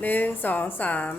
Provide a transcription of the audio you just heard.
หนึ่งสองสาม